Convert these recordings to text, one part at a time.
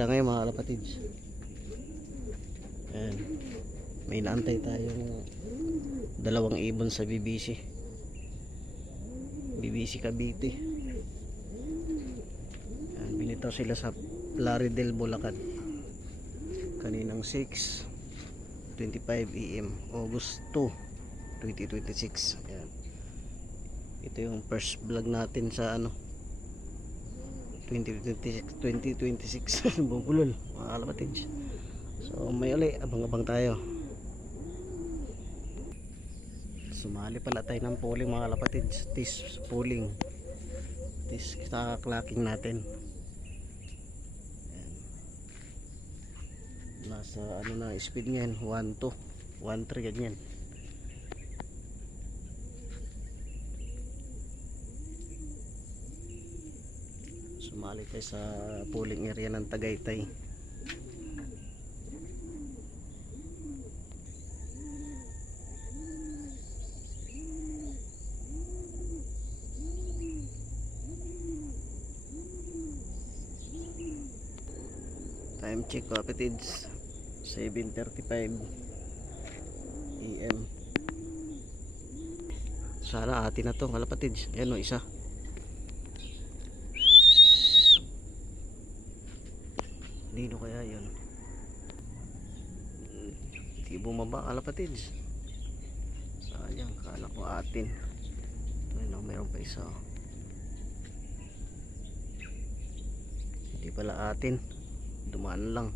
tira ngayon mga kalapatids. Ayan. May naantay tayong dalawang ibon sa BBC. BBC Cavite. Ayan, binitaw sila sa Plaridel, Bulacan. Kaninang 6:25 AM, August 2, 2026. Ayan. Ito yung first vlog natin sa 2026 bubulol mga kalapatids. So may uli, abang-abang tayo. Sumali pala tayo ng pooling mga kalapatids. Tis pooling, tis clacking natin. Ayan. Nasa na speed ngayon, 1.2 1.3 ganyan. Sumali tayo sa pooling area ng Tagaytay. Time check kapatids, 7:35 AM. Sana atin na to kalapatids. Ayan o, isa. Dino kaya yun? Hindi bumaba kalapatids. Sayang, kala ko atin. Ayun o, mayroon pa isa. Hindi pala atin, dumaan lang.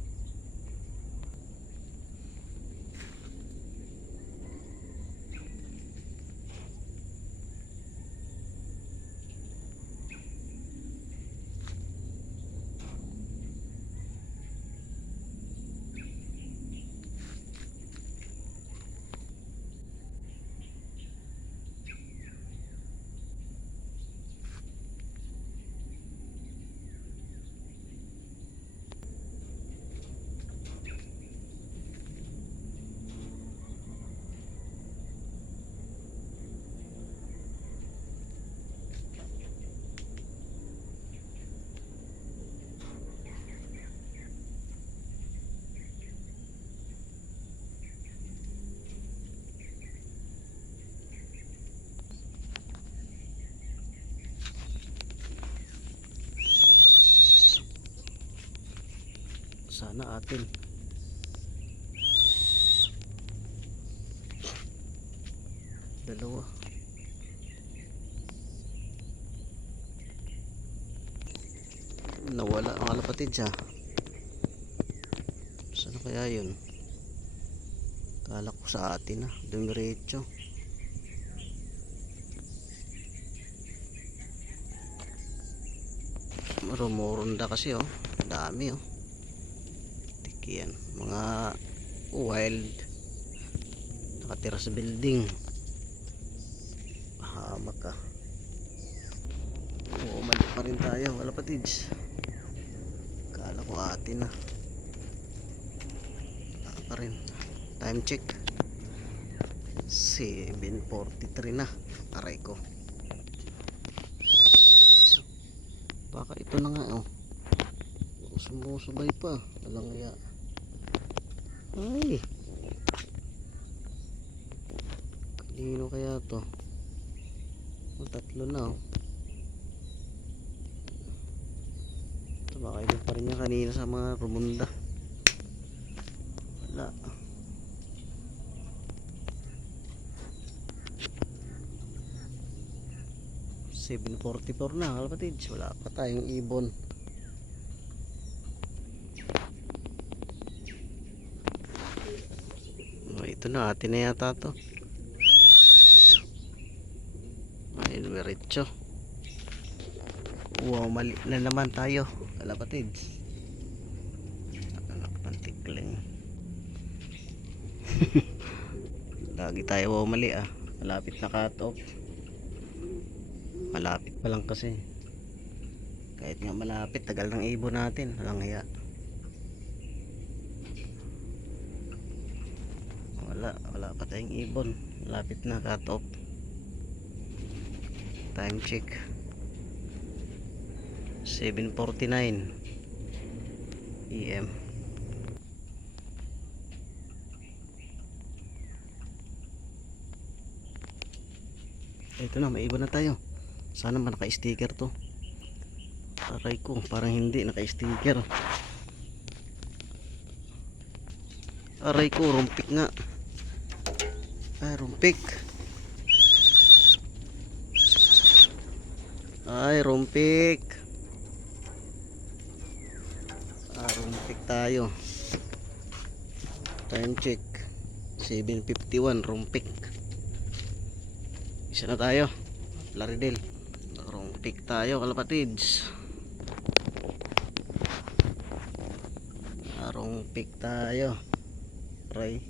Sana atin. Dalawa. Nawala ang kalapatids ha. Saan kaya yun? Kala ko sa atin ha. Dumiretso. Rumurunda kasi oh. Dami oh. Yan, mga wild nakatira sa building. Hamak ka. Oo, mali pa rin tayo kalapatids. Kala ko atin na. Pa rin. Time check 7:43 na. Aray ko, baka ito na nga oh. Sumusubay pa. Walang kaya. Ay, kanino kaya to? Tatlo na oh. Ito baka ito pa rin niya kanina sa mga rumunda. Wala. $7.44 na kalapatids. Wala pa tayong ibon. Ito na, atin na yata to. Ay, diretso. Wow, mali na naman tayo kalapatids. Anak ng tikling. Lagi tayo wow, mali ah. Malapit na cut off. Malapit pa lang kasi. Kahit nga malapit, tagal ng ibon natin. Walang hiya. Wala pa tayong ibon. Malapit na cut off. Time check 7:49 EM. Ito na, may ibon na tayo. Sana ba naka-sticker to? Aray ko, parang hindi naka-sticker. Aray ko, rumpik nga. Ay, rumpik. Ay, rumpik. Rumpik tayo. Time check 7:51, rumpik. Isa na tayo. Laridel. Rumpik tayo, kalapatids. Rumpik tayo. Ray.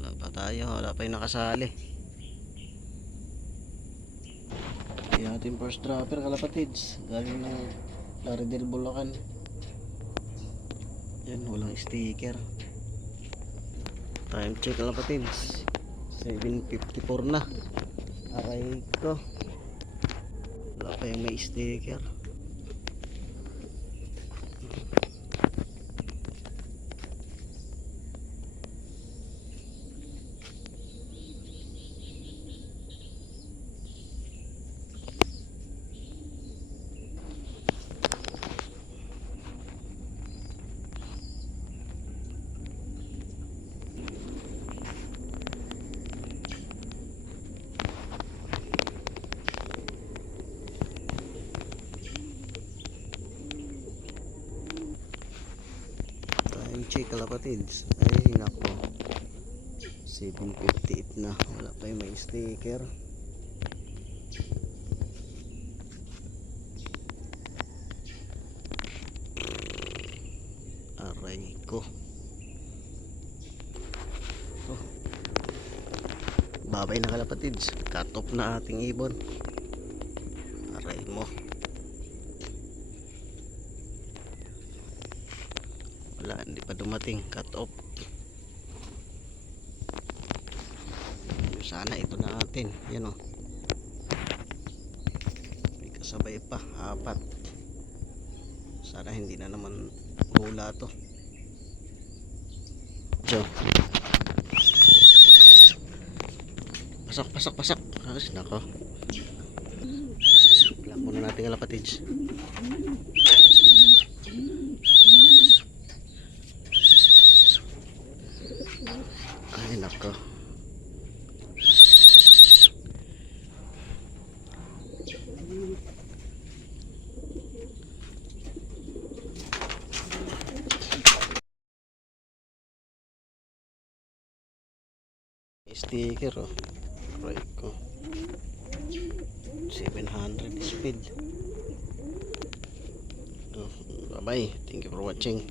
Wala pa tayo, wala pa yung nakasali. Yung ating first dropper, kalapatids, galing ng Laridel, Bulacan. Yan, walang sticker. Time check, kalapatids, 7:54 na. Aray ko, wala pa yung may sticker. Check, kalapatids. Ay nako, 7:58 na, wala pa yung may sticker. Aray ko. Babay na, kalapatids, cut off na ating ibon. Aray mo, wala, hindi pa dumating, cut off. Sana ito na natin, yan o, may kasabay pa, 4. Sana hindi na naman hula to. So, pasak. Ay nako, plak muna natin, kalapatids. Ay nako, sticker oh. Right ko, 700 speed. Bye bye, thank you for watching.